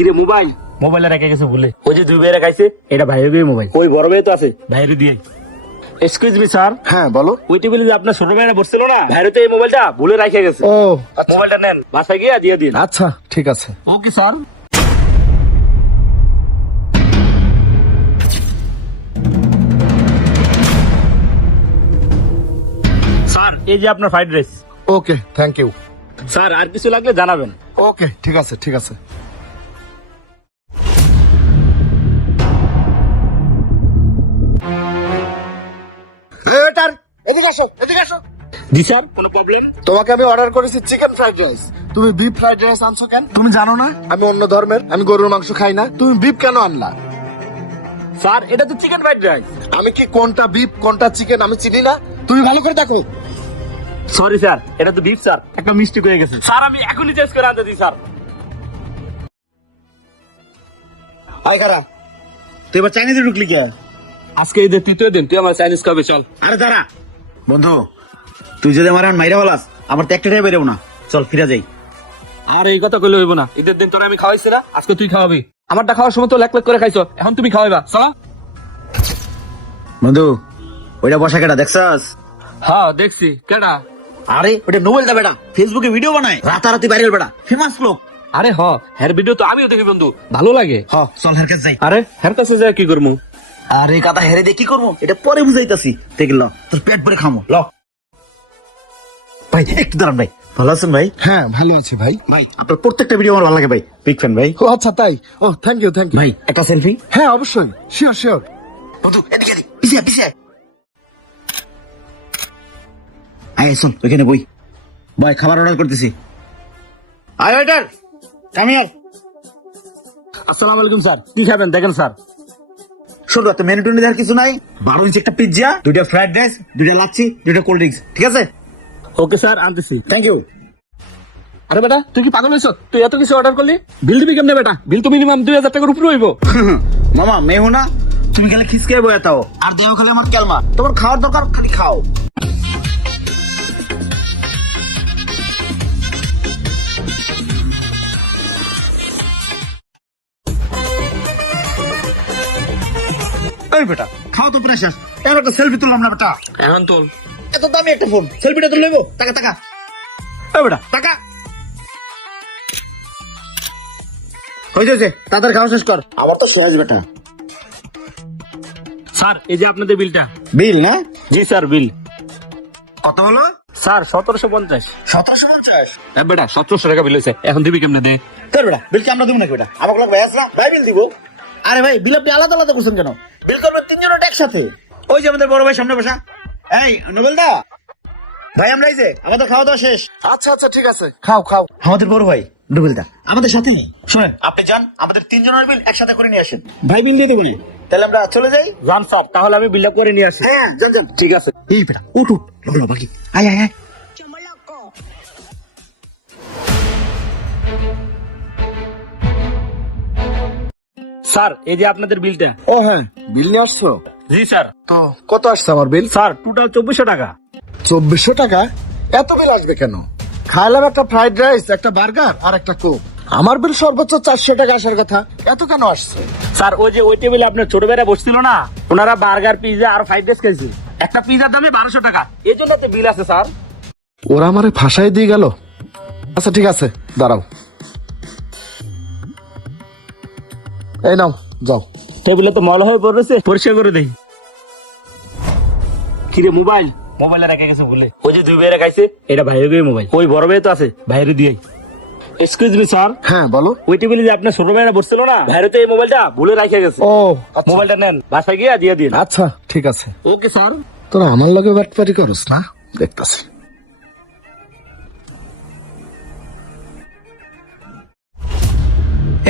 কিরে মোবাইল মোবাইলে রেখে গেছে ভুলে। ওই যে দুই ভাই রেখাইছে, এটা ভাইয়ের গিয়ে মোবাইল। ওই বড় ভাই তো আছে, ভাইয়ের দিয়ে। এক্সকিউজ মি স্যার, হ্যাঁ বলো। ওই টেবিলে যে আপনার ছোট ভাইরা বসছিল না, ভাইয়ের তো এই মোবাইলটা ভুলে রেখে গেছে। ও মোবাইলটা নেন, বাসায় গিয়ে দিয়ে দিন। আচ্ছা ঠিক আছে। Okay sir. স্যার এই যে আপনার fried rice. Okay thank you. Sir আর কিছু লাগলে জানাবেন। ওকে ঠিক আছে ঠিক আছে। ওয়েটার এদিকে আসো এদিকে আসো। জি স্যার, কোনো প্রবলেম? তোমাকে আমি অর্ডার করেছি চিকেন ফ্রাইড রাইস, তুমি বিফ ফ্রাইড রাইস আনছো কেন? তুমি জানো না আমি অন্য ধর্মের, আমি গরুর মাংস খাই না, তুমি বিফ কেন আনলা? স্যার এটা তো চিকেন ফ্রাইড রাইস। আমি কি কোনটা বিফ কোনটা চিকেন আমি চিনি না? তুমি ভালো করে দেখো। সরি স্যার, এটা তো বিফ স্যার, একটা মিস্টেক হয়ে গেছে স্যার, আমি এখনই চেঞ্জ করে আনতে দিই স্যার। আয় খারা, তুই এবার চাইনিজে ঢুকলি কে? আজকে ঈদের তৃতীয় দিন, তুই আমার চাইনিজ খাবে, চল। আরে দাঁড়া বন্ধু, তুই যদি আমার এখন মাইরা বলাস, আমার তো একটাই বেরোবো না। চল ফিরে যাই। আর এই কথা কইলে হইব না, ঈদের দিন তোরা আমি খাওয়াইছি না, আজকে তুই খাওয়াবি। আমারটা খাওয়ার সময় তো লেক লেক করে খাইছো, এখন তুমি খাওয়াইবা, চল। বন্ধু ওইটা বসা কেটা দেখছাস? হ্যাঁ দেখছি। কেডা? আরে ওটা নোবেল দা বেটা, ফেসবুকে ভিডিও বানায়, রাতারাতি ভাইরাল বেটা, ফেমাস লোক। আরে হ, হের ভিডিও তো আমিও দেখি বন্ধু, ভালো লাগে। হ চল হের কাছে যাই। আরে হের কাছে যায় কি করবো? আরে কাদা হেরে দিয়ে কি করবো এটা পরে বুঝাইতাছি, দেখল তোর পেট ভরে খামো। ল ভাই একটু দাঁড়ান ভাই। ভালো আছেন ভাই? হ্যাঁ ভালো আছে ভাই। ভাই আপনার প্রত্যেকটা ভিডিও আমার ভালো লাগে ভাই, বিগ ফ্যান ভাই। ও আচ্ছা তাই, ও থ্যাংক ইউ থ্যাংক ইউ। ভাই একটা সেলফি। হ্যাঁ অবশ্যই, শিওর শিওর। বন্ধু এদিকে এদিকে, পিছিয়ে পিছিয়ে আয়, শোন ওইখানে বই। ভাই খাবার অর্ডার করতেছি। আয় ওয়েটার, কাম হিয়ার। আসসালামু আলাইকুম স্যার, কি খাবেন দেখেন স্যার। শোন তো মেনু টেনু দেওয়ার কিছু নাই, 12 ইঞ্চি একটা পিজ্জা, 2টা ফ্রাইড রাইস, 2টা লাচ্ছি, 2টা কোল্ড ড্রিঙ্কস, ঠিক আছে? ওকে স্যার, আনতেছি। Thank you. আরে বেটা তুই কি পাগল হয়েছ? তুই এত কিছু অর্ডার করলি, বিল দিবি কেমনে বেটা? বিল তো মিনিমাম 2000 টাকার উপরে হইব। মামা মেহু না, তুমি খালি খিসকে বয়াতাও আর দেহ খালি আমার কেলমা। তোমার খাওয়ার দরকার খালি খাও। এই বেটা খাও তো প্রেশাস, এর একটা সেলফি তুললাম না বেটা। এখন তোল। এত দামি একটা ফোন, সেলফিটা তুলে নেবো? টাকা টাকা। এই বেটা টাকা হয়েছে, তাদের খাওয়া শেষ কর, আমার তো শেষ বেটা। স্যার এই যে আপনাদের বিলটা। বিল না? জি স্যার বিল। কত হলো? স্যার 1750। 1750? বেটা 1700 টাকা বিল হয়েছে, এখন দিবি কেমনে দে? তোর বেটা বিল কি আমরা দিব নাকি বেটা? আমাকে লাগবে আসরা ভাই বিল দিব। আরে ভাই বিল আপনি আলাদা আলাদা করছেন কেন? বিল করবেন তিনজনের একসাথে। ওই যে আমাদের বড় ভাই সামনে বসা। এই নোবেল দা ভাই, আমরা এই যে আমাদের খাওয়া দাওয়া শেষ। আচ্ছা আচ্ছা ঠিক আছে, খাও খাও। আমাদের বড় ভাই নোবেল দা আমাদের সাথে শুনেন, আপনি যান আমাদের তিনজনের বিল একসাথে করে নিয়ে আসেন। ভাই বিল দিয়ে দেবো না, তাহলে আমরা চলে যাই। যান স্যার, তাহলে আমি বিলটা করে নিয়ে আসি। হ্যাঁ যান যান। ঠিক আছে। এই বেটা উঠ উঠ, লো বাকি আয় আয় আয়। স্যার এই যে আপনাদের বিলটা। ও হ্যাঁ বিল নিয়ে আসছো? জি স্যার। তো কত আসছে আমার বিল? স্যার টোটাল 2400 টাকা। 2400 টাকা? এত বিল আসবে কেন? খাইলাম একটা ফ্রাইড রাইস, একটা বার্গার আর একটা কোক, আমার বিল সর্বোচ্চ 400 টাকা আসার কথা, এত কেন আসছে? স্যার ওই যে ওই টেবিলে আপনার ছোট ভাইরা বসছিল না, ওনারা বার্গার পিজা আর ফ্রাইড রাইস খাইছে, একটা পিজার দামে 1200 টাকা, এই জন্য তো বিল আছে স্যার। ওরা আমারে ফাঁসাই দিয়ে গেল। আচ্ছা ঠিক আছে দাঁড়াও, এই নাও যাও। টেবিলে তো মল হয়ে পড়েছে, পরিষ্কার করে দেই। কিরে মোবাইল? মোবাইলে রেখে গেছে বলে। ওই যে দুই ভাইরা খাইছে, এটা ভাইয়ের গিয়ে মোবাইল। ওই বড় ভাই তো আছে, ভাইয়ের দিয়ে। এক্সকিউজ মি স্যার, হ্যাঁ বলো। ওই টেবিলে যে আপনার ছোট ভাইরা বসছিল না, ভাইয়ের তো এই মোবাইলটা ভুলে রেখে গেছে। ও আচ্ছা। মোবাইলটা নেন, বাসায় গিয়ে দিয়ে দিন। আচ্ছা ঠিক আছে। Okay sir. তোরা আমার লগে বাটপারি করস না, দেখতাছি।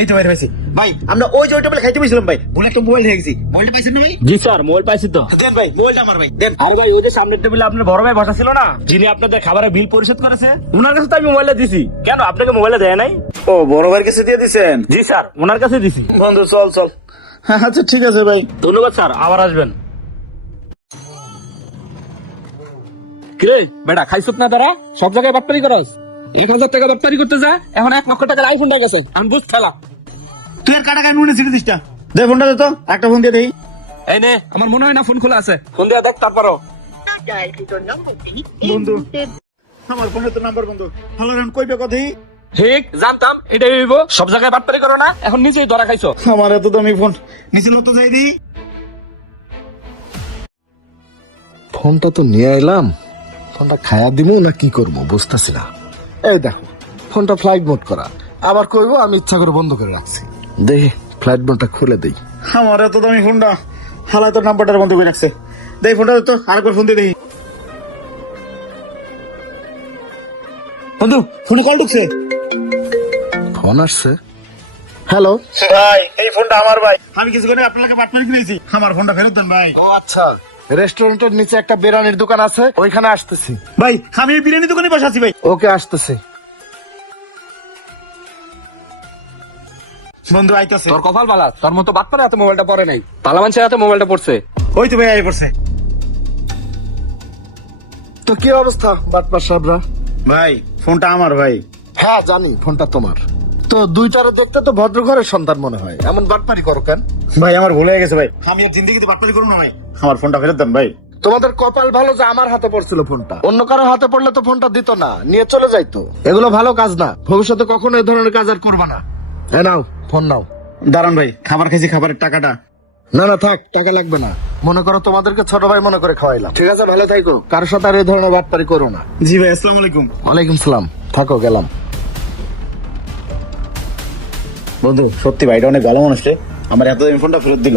এই তো ভাই পাইছি ভাই, আমরা ওই যে ওই টেবিলে খাইতে বসছিলাম ভাই, বলে একটা মোবাইল নিয়ে গেছি। মোবাইলটা পাইছেন না ভাই? জি স্যার মোবাইল পাইছি তো। দেন ভাই মোবাইলটা আমার ভাই দেন। আরে ভাই ওই যে সামনের টেবিলে আপনার বড় ভাই বসা ছিল না, যিনি আপনাদের খাবারের বিল পরিশোধ করেছে, ওনার কাছে তো আমি মোবাইলটা দিছি। কেন আপনাকে মোবাইলটা দেয় নাই? ও বড় ভাইয়ের কাছে দিয়ে দিছেন? জি স্যার ওনার কাছে দিছি। বন্ধু চল চল। হ্যাঁ আচ্ছা ঠিক আছে ভাই। ধন্যবাদ স্যার, আবার আসবেন। কিরে বেটা খাইছত না তারা, সব জায়গায় বাটপারি করস। 1000 টাকা বাটপারি করতে যা, এখন 1 লক্ষ টাকার আইফোনটা গেছে, আমি বুঝ খেলা। তুই আর কাটা গায়ে নুনে ছিটে দিসটা। দে ফোনটা দে তো, একটা ফোন দিয়ে দেই। এই নে, আমার মনে হয় না ফোন খোলা আছে, ফোন দিয়ে দেখ তারপরও। বন্ধু আমার ফোনে তো নাম্বার বন্ধু। হ্যালো রেন কইবে কথাই। ঠিক জানতাম এটাই হইব, সব জায়গায় বাটপারি করো না, এখন নিজেই ধরা খাইছো। আমার এত দামি ফোন নিচে তো যাই দি। ফোনটা তো নিয়ে এলাম, ফোনটা খায়া দিমু না কি করবো বুঝতেছি না। এই দেখো ফোনটা ফ্লাইট মোড করা, আবার কইবো আমি ইচ্ছা করে বন্ধ করে রাখছি। দেখি ফ্লাইট মোডটা খুলে দেই। আমার এত দামি ফোনটা হালাই তোর নাম্বারটা বন্ধ করে রাখছে। দেই ফোনটা দে তো, আরেকবার ফোন দিয়ে দেই। বন্ধু ফোনে কল ঢুকছে। ফোন আসছে। হ্যালো ভাই এই ফোনটা আমার ভাই, আমি কিছুক্ষণ আগে আপনাকে পার্টনার কিনেছি, আমার ফোনটা ফেরত দেন ভাই। ও আচ্ছা, রেস্টুরেন্টের নিচে একটা বিরিয়ানির দোকান আছে, ওইখানে আসতেছি। ভাই আমি এই বিরিয়ানি দোকানে বসে আছি ভাই। ওকে আসতেছি। বন্ধু আইতাছে। তোর কপাল বালা, তোর মতো বাটপারে হাতে মোবাইলটা পড়ে নাই, পালা মানুষের হাতে মোবাইলটা পড়ছে। ওই তো ভাই আই পড়ছে। তো কি অবস্থা বাটপার সাহেবরা? ভাই ফোনটা আমার ভাই। হ্যাঁ জানি ফোনটা তোমার। তো দুইটারে দেখতে তো ভদ্র ঘরের সন্তান মনে হয়, এমন বাটপারি করো কেন? ভাই আমার ভুল হয়ে গেছে ভাই, আমি আর জিন্দগিতে বাটপারি করব না ভাই, আমার ফোনটা ফেরত দেন ভাই। তোমাদের কপাল ভালো যে আমার হাতে পড়ছিল ফোনটা, অন্য কারো হাতে পড়লে তো ফোনটা দিত না, নিয়ে চলে যাইতো। এগুলো ভালো কাজ না, ভবিষ্যতে কখনো এই ধরনের কাজ আর করবা না। হ্যাঁ নাও ফোন নাও। দাঁড়ান ভাই, খাবার খাইছি, খাবারের টাকাটা। না না থাক, টাকা লাগবে না। মনে করো তোমাদেরকে ছোট ভাই মনে করে খাওয়াইলাম, ঠিক আছে? ভালো থাকো, কারোর সাথে আর এই ধরনের বাটপারি করো না। জি ভাই, আসসালামু আলাইকুম। ওয়ালাইকুম সালাম, থাকো গেলাম। বন্ধু সত্যি ভাইটা অনেক ভালো মানুষ রে, আমার এত দামি ফোনটা ফেরত দিল।